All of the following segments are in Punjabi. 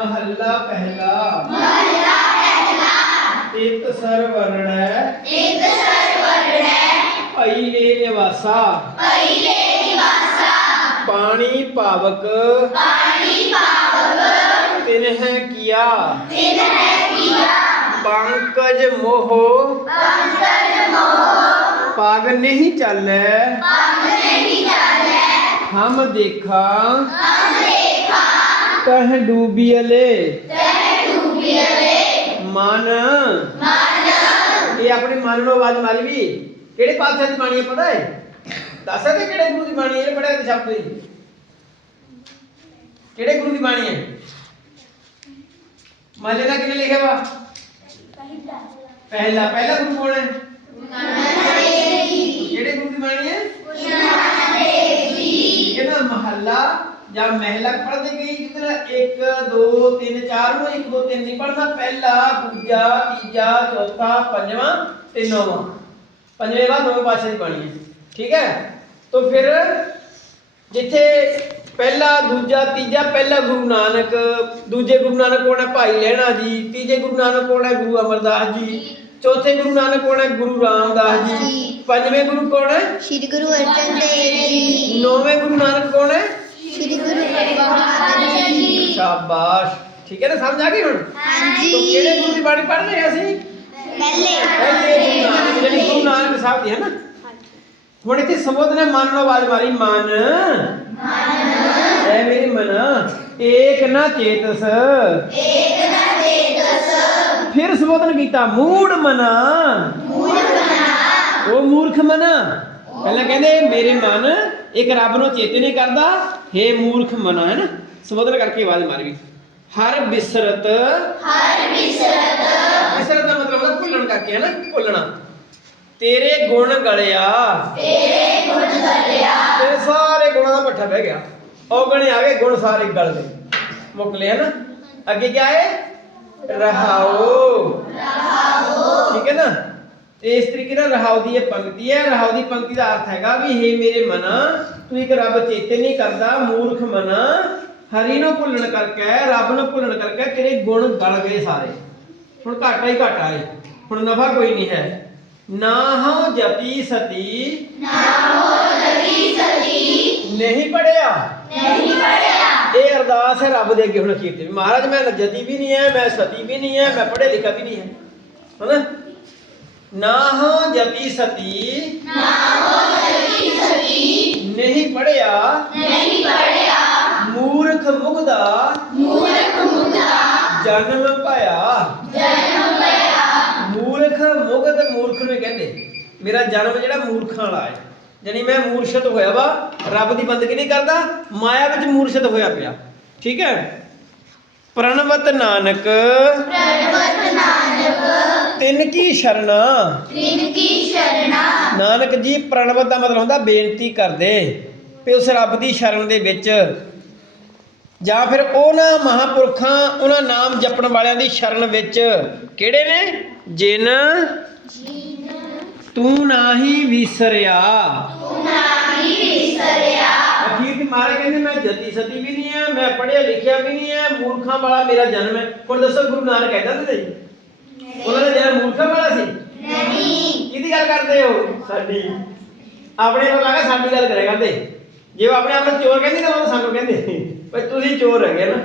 ਮਹੱਲਾ ਪਹਿਲਾ। ਮਹੱਲਾ ਪਹਿਲਾ। ਇੱਕ ਸਰਵਰਣੈ ਇੱਕ ਸਰਵਰਣੈ ਭਈ ਲੈ ਨਿਵਾਸਾ। ਪਹਿਲੇ ਨਿਵਾਸਾ। ਪਾਣੀ ਪਾਵਕ ਪਾਣੀ ਪਾਵਕ ਤਿਨਹਿ ਕੀਆ। ਤਿਨ ਹੈ ਕੀਆ। ਪੰਕਜ ਮੋਹ। ਪੰਕਜ ਮੋਹ। ਪਾਗ ਨਹੀਂ ਚੱਲੈ। ਪੰਗ ਨਹੀਂ ਚਾਲੈ। ਹਮ ਦੇਖਾ। ਕਹ ਡੂਬੀਲੇ ਤੈ ਡੂਬੀਲੇ ਮਨ। ਮਨ। ਇਹ ਆਪਣੇ ਮਨ ਨੂੰ ਆਵਾਜ਼ ਮਾਰੀ ਵੀ। ਕਿਹੜੇ ਪਾਤਸ਼ਾਹ ਦੀ ਬਾਣੀ ਹੈ ਪਤਾ ਹੈ? ਦੱਸ ਸਕਦੇ ਕਿਹੜੇ ਗੁਰੂ ਦੀ ਬਾਣੀ ਹੈ? ਪੜਿਆ ਤੇ ਸ਼ਬਦ ਹੀ ਕਿਹੜੇ ਗੁਰੂ ਦੀ ਬਾਣੀ ਹੈ? ਮਾਲੇ ਦਾ ਕਿਹਨੇ ਲਿਖਿਆ ਵਾ? ਪਹਿਲਾ। ਪਹਿਲਾ। ਗੁਰੂ ਕੌਣ ਹੈ? ਕਿਹੜੇ ਗੁਰੂ ਦੀ ਬਾਣੀ ਹੈ? ਇਹ ਨਾ ਮਹੱਲਾ ਜਾਂ ਮਹਿਲਾ ਪੜ੍ਹਦੇ ਗਈ ਜਿੱਦਾਂ 1 2 3 4 ਨੂੰ 1 2 3 ਨਹੀਂ ਪੜ੍ਹਨਾ ਪਹਿਲਾ ਦੂਜਾ ਤੀਜਾ ਚੌਥਾ ਪੰਜਵਾਂ ਤੇ ਨੌਵਾਂ। ਪੰਜਵੇਂ ਬਾਅਦ ਨੌਵੇਂ ਪਾਸੇ ਦੀ ਬਾਣੀ ਹੈ। ਠੀਕ ਹੈ? ਤਾਂ ਫਿਰ ਜਿੱਥੇ ਪਹਿਲਾ ਦੂਜਾ ਤੀਜਾ ਪਹਿਲਾ ਗੁਰੂ ਨਾਨਕ ਦੂਜੇ ਗੁਰੂ ਨਾਨਕ ਕੌਣ ਹੈ? ਭਾਈ ਲਹਿਣਾ ਜੀ। ਤੀਜੇ ਗੁਰੂ ਨਾਨਕ ਕੌਣ ਹੈ? ਗੁਰੂ ਅਮਰਦਾਸ ਜੀ। ਚੌਥੇ ਗੁਰੂ ਨਾਨਕ ਕੌਣ ਹੈ? ਗੁਰੂ ਰਾਮਦਾਸ ਜੀ। ਪੰਜਵੇਂ ਗੁਰੂ ਕੌਣ ਹੈ? ਸ਼੍ਰੀ ਗੁਰੂ ਅਰਜਨ ਦੇਵ ਜੀ। ਨੌਵੇਂ ਗੁਰੂ ਨਾਨਕ ਕੌਣ ਹੈ? ਸ਼੍ਰੀ ਗੁਰੂ ਬਹਾਦਰ ਜੀ। ਸ਼ਾਬਾਸ਼। ਠੀਕ ਹੈ ਨਾ ਸਮਝ ਆ ਗਈ ਹੁਣ? ਹਾਂਜੀ। ਤਾਂ ਕਿਹੜੇ ਗੁਰੂ ਦੀ ਬਾਣੀ ਪੜ੍ਹ ਰਹੇ ਅਸੀਂ? ਪਹਿਲੇ। ਪਹਿਲੇ ਗੁਰੂ ਨਾਨਕ ਜਿਹੜੀ ਗੁਰੂ ਨਾਨਕ ਸਾਹਿਬ ਦੀ ਹੈ ਨਾ? ਹੁਣ ਇੱਥੇ ਸੰਬੋਧਨ ਹੈ ਮਨ ਨੂੰ ਆਵਾਜ਼ ਮਾਰੀ ਮਨ। ਐ ਮੇਰੀ ਮਨ ਏਕ ਨਾ ਚੇਤਸ। ਏਕ ਨਾ ਦੇਦਸ ਫਿਰ ਸੰਬੋਧਨ ਕੀਤਾ ਮੂੜ ਮਨਾ। ਮੂੜ ਬਨਾ ਉਹ ਮੂਰਖ ਮਨ। ਪਹਿਲਾਂ ਕਹਿੰਦੇ ਮੇਰੇ ਮਨ ਇੱਕ ਰੱਬ ਨੂੰ ਚੇਤੇ ਨਹੀਂ ਕਰਦਾ ਮੂਰਖ ਮਨ ਹੈ ਨਾ? ਸੰਬੋਧਨ ਕਰਕੇ ਆਵਾਜ਼ ਮਾਰੀ ਵੀ। ਹਰ ਬਿਸਰਤ। ਹਰ ਬਿਸਰਤ। ਬਿਸਰਤ ਦਾ ਮਤਲਬ ਹੁੰਦਾ ਭੁੱਲਣ ਕਰਕੇ ਹੈ ਨਾ? ਭੁੱਲਣਾ। ਤੇਰੇ ਗੁਣ ਗਲਿਆ। ਤੇਰੇ ਗੁਣ ਗਲਿਆ। ਤੇਰੇ ਸਾਰੇ ਗੁਣਾਂ ਦਾ ਪੱਠਾ ਬਹਿ ਗਿਆ। ਔਗਣੇ ਆ ਗਏ ਗੁਣ ਸਾਰੇ ਗਲ ਗਏ। ਮੁੱਕ ਲਿਆ ਨਾ? ਅੱਗੇ ਕੀ ਹੈ ਰਹਾਓ। ਰਹਾਓ। ਠੀਕ ਹੈ ਨਾ? ਇਸ ਤਰੀਕੇ ਨਾਲ ਰਹਾਉ ਦੀ ਇਹ ਪੰਕਤੀ ਹੈ। ਰਹਾਉ ਦੀ ਪੰਕਤੀ ਦਾ ਅਰਥ ਹੈਗਾ ਵੀ ਹੇ ਮੇਰੇ ਮਨਾ ਤੂੰ ਇੱਕ ਰੱਬ ਚੇਤੇ ਨਹੀਂ ਕਰਦਾ ਮੂਰਖ ਮਨਾ ਹਰੀ ਨੂੰ ਭੁੱਲਣ ਕਰਕੇ ਰੱਬ ਨੂੰ ਭੁੱਲਣ ਕਰਕੇ ਤੇਰੇ ਗੁਣ ਗਲ ਗਏ ਸਾਰੇ। ਹੁਣ ਘਾਟਾ ਹੀ ਘਾਟਾ ਹੈ ਹੁਣ ਨਫਾ ਕੋਈ ਨਹੀਂ ਹੈ। ਨਾ ਹਉ ਜਤੀ ਸਤੀ। ਨਾ ਹੋ ਲਗੀ ਸਤੀ। ਨਹੀਂ ਪੜਿਆ। ਨਹੀਂ ਪੜਿਆ। ਇਹ ਅਰਦਾਸ ਹੈ ਰੱਬ ਦੇ ਅੱਗੇ ਹੁਣ ਅਖੀਰ ਤੇ ਵੀ। ਮਹਾਰਾਜ ਮੈਂ ਜਤੀ ਵੀ ਨਹੀਂ ਹੈ ਮੈਂ ਸਤੀ ਵੀ ਨਹੀਂ ਹੈ ਮੈਂ ਪੜ੍ਹੇ ਲਿਖਾ ਵੀ ਨਹੀਂ ਹੈ। ਹਨਾ? ਨਾ ਹੋ ਜਤੀ ਸਤੀ। ਨਾ ਹੋ ਨਹੀਂ ਪੜਿਆ? ਨਹੀਂ ਪੜਿਆ। ਮੂਰਖ ਮੁਗਦਾ। ਮੂਰਖ ਮੁਗਦਾ। ਜਨਮ ਭਇਆ। ਜਨਮ ਪਿਆ ਮੂਰਖ ਮੁਗਧ ਮੂਰਖ ਨੂੰ ਕਹਿੰਦੇ। ਮੇਰਾ ਜਨਮ ਜਿਹੜਾ ਮੂਰਖਾਂ ਵਾਲਾ ਹੈ। ਜਾਣੀ ਮੈਂ ਮੂਰਛਤ ਹੋਇਆ ਵਾ ਰੱਬ ਦੀ ਬੰਦਗੀ ਨਹੀਂ ਕਰਦਾ ਮਾਇਆ ਵਿੱਚ ਮੂਰਛਤ ਹੋਇਆ ਪਿਆ। ਠੀਕ ਹੈ? ਪ੍ਰਣਵਤ ਨਾਨਕ। ਪ੍ਰਣਵਤ ਨਾਨਕ। ਤਿੰਨ ਕੀ ਸ਼ਰਣਾ? ਤਿਨ ਕੀ ਸ਼ਰਣਾ। ਨਾਨਕ ਜੀ ਪ੍ਰਣਵਤ ਦਾ ਮਤਲਬ ਹੁੰਦਾ ਬੇਨਤੀ ਕਰਦੇ। ਵੀ ਉਸ ਰੱਬ ਦੀ ਸ਼ਰਨ ਦੇ ਵਿੱਚ ਜਾਂ ਫਿਰ ਉਹਨਾਂ ਮਹਾਪੁਰਖਾਂ ਉਹਨਾਂ ਨਾਮ ਜਪਣ ਵਾਲਿਆਂ ਦੀ ਸ਼ਰਨ ਵਿੱਚ ਕਿਹੜੇ ਨੇ? ਜਿਨ ਤੂੰ ਨਾਹੀ ਵਿਸਰਿਆ। ਨਾਹੀ ਵਿਸਰਿਆ ਅਖੀਰ ਤੇ ਮਾਰੇ ਕਹਿੰਦੇ ਮੈਂ ਜਤੀ ਸਤੀ ਵੀ ਨਹੀਂ ਹੈ ਮੈਂ ਪੜ੍ਹਿਆ ਲਿਖਿਆ ਵੀ ਨਹੀਂ ਹੈ ਮੂਰਖਾਂ ਵਾਲਾ ਮੇਰਾ ਜਨਮ ਹੈ। ਹੁਣ ਦੱਸੋ ਗੁਰੂ ਨਾਨਕ ਕਹਿੰਦਾ ਤੇ ਜੀ ਉਹਨਾਂ ਦਾ ਜਨਮ ਮੂਰਖਾਂ ਵਾਲਾ ਸੀ? ਨਹੀਂ। ਕਿਹਦੀ ਗੱਲ ਕਰਦੇ ਹੋ? ਸਾਡੀ। ਆਪਣੇ ਕੋਲ ਲੱਗਾ ਸਾਡੀ ਗੱਲ ਕਰਿਆ ਕਰਦੇ। ਜੇ ਉਹ ਆਪਣੇ ਆਪ ਨੂੰ ਚੋਰ ਕਹਿੰਦੇ ਤਾਂ ਉਹ ਸਾਨੂੰ ਕਹਿੰਦੇ। ਪਰ ਤੁਸੀਂ ਚੋਰ ਹੈਗੇ ਨਾ।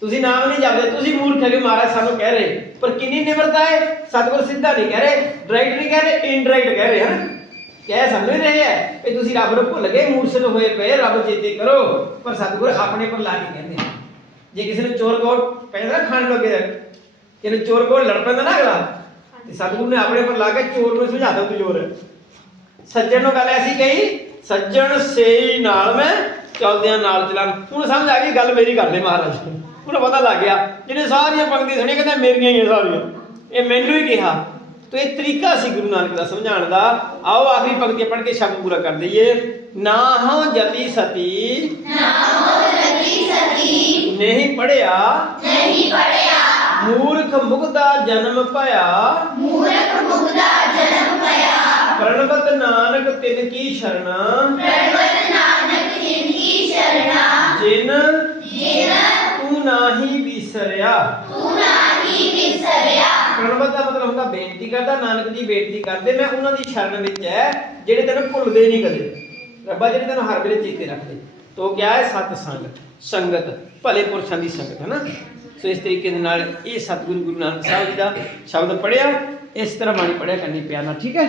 ਤੁਸੀਂ ਨਾਮ ਨਹੀਂ ਜਪਦੇ। ਤੁਸੀਂ ਮੂਰਖ ਹੈਗੇ, ਮਹਾਰਾਜ ਸਾਨੂੰ ਕਹਿ ਰਹੇ। ਪਰ ਕਿੰਨੀ ਨਿਮਰਤਾ ਹੈ? ਸਤਿਗੁਰ ਸਿੱਧਾ ਨਹੀਂ ਕਹਿ ਰਹੇ। ਡਾਇਰੈਕਟ ਨਹੀਂ ਕਹਿ ਰਹੇ ਇਨਡਾਇਰੈਕਟ ਕਹਿ ਰਹੇ, ਹਨ? ਕਹਿ ਸਮਝ ਰਹੇ ਹੈ ਕਿ ਤੁਸੀਂ ਰੱਬ ਨੂੰ ਭੁੱਲ ਗਏ ਮੂਰਛਤ ਹੋਏ ਪਏ, ਰੱਬ ਚੇਤੇ ਕਰੋ। ਪਰ ਸਤਿਗੁਰ ਆਪਣੇ ਪਰ ਲਾ ਕੇ ਕਹਿੰਦੇ ਜੇ ਕਿਸੇ ਨੂੰ ਚੋਰ ਕੋਲ ਕਹਿੰਦਾ ਨਾ ਖਾਣ ਲੱਗੇ ਕਿਸੇ ਨੂੰ ਚੋਰ ਕੋਲ ਲੜ ਪੈਂਦਾ ਨਾ ਅਗਲਾ, ਤੇ ਸਤਿਗੁਰੂ ਨੇ ਆਪਣੇ ਪਰ ਲਾ ਕੇ ਚੋਰ ਨੂੰ ਸਮਝਾ ਦੋ ਤੂੰ ਚੋਰ ਸੱਜਣ ਨੂੰ ਗੱਲ ਐਸੀ ਕਹੀ ਸੱਜਣ ਸੇਈ ਨਾਲ ਮੈਂ ਚਲਦਿਆਂ ਨਾਲ ਚਲਾਂ ਹੁਣ ਸਮਝ ਆ ਗਈ ਗੱਲ ਮੇਰੀ ਕਰਦੇ ਮਹਾਰਾਜ। ਹੁਣ ਪਤਾ ਲੱਗ ਗਿਆ, ਜਿਹਨੇ ਸਾਰੀਆਂ ਪੰਕਤੀ ਸੁਣੀਆਂ, ਕਹਿੰਦਾ ਮੇਰੀਆਂ ਹੀ ਸਾਰੀਆਂ। ਇਹ ਮੈਨੂੰ ਹੀ ਕਿਹਾ। ਤੋ ਇਹ ਤਰੀਕਾ ਸੀ ਗੁਰੂ ਨਾਨਕ ਦਾ ਸਮਝਾਉਣ ਦਾ। ਆਓ ਆਖਰੀ ਪੰਕਤੀ ਪੜ੍ਹ ਕੇ ਸ਼ਬਦ ਪੂਰਾ ਕਰ ਦਈਏ। ਨਾ ਹਉ ਜਤੀ ਸਤੀ। ਨਾ ਹੋ ਲਗੀ ਸਤੀ ਨਹੀਂ ਪੜਿਆ ਨਹੀਂ ਪੜਿਆ ਮੂਰਖ ਮੁਗਦਾ ਜਨਮ ਭਇਆ। ਮੂਰਖ ਮੁਗਦਾ ਜਨਮ ਪਿਆ ਪ੍ਰਣਵਤ ਨਾਨਕ ਤਿਨ ਕੀ ਸ਼ਰਣਾ? ਪ੍ਰਣਵਤ ਨਾਨਕ ਜਿਨ ਕੀ ਸ਼ਰਣਾ? ਜਿਨ ਜਿਨ ਤੂੰ ਨਾਹੀ ਵਿਸ ਵਿਸਰਿਆ। ਤੂੰ ਨਾਹੀ ਵਿਸਰਿਆ। ਪ੍ਰਣਵਤ ਦਾ ਮਤਲਬ ਹੁੰਦਾ ਬੇਨਤੀ ਕਰਦਾ ਨਾਨਕ ਜੀ ਬੇਨਤੀ ਕਰਦੇ ਮੈਂ ਉਹਨਾਂ ਦੀ ਸ਼ਰਨ ਵਿੱਚ ਹੈ ਜਿਹੜੇ ਤੈਨੂੰ ਭੁੱਲਦੇ ਨਹੀਂ ਕਦੇ। ਰੱਬਾ ਜਿਹੜੇ ਤੈਨੂੰ ਹਰ ਵੇਲੇ ਚੇਤੇ ਰੱਖਦੇ। ਤੋ ਕਿਆ ਹੈ ਸਤ ਸੰਗ ਸੰਗਤ ਭਲੇ ਪੁਰਸ਼ਾਂ ਦੀ ਸੰਗਤ ਹੈ ਨਾ ਸੋ ਇਸ ਤਰੀਕੇ ਦੇ ਨਾਲ ਇਹ ਸਤਿਗੁਰੂ ਗੁਰੂ ਨਾਨਕ ਸਾਹਿਬ ਜੀ ਦਾ ਸ਼ਬਦ ਪੜਿਆ ਇਸ ਤਰ੍ਹਾਂ ਬਾਣੀ ਪੜਿਆ ਕਰਨੀ ਪਿਆਰ ਨਾਲ ਠੀਕ ਹੈ